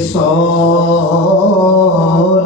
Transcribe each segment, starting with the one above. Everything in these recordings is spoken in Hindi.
100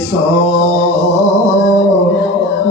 100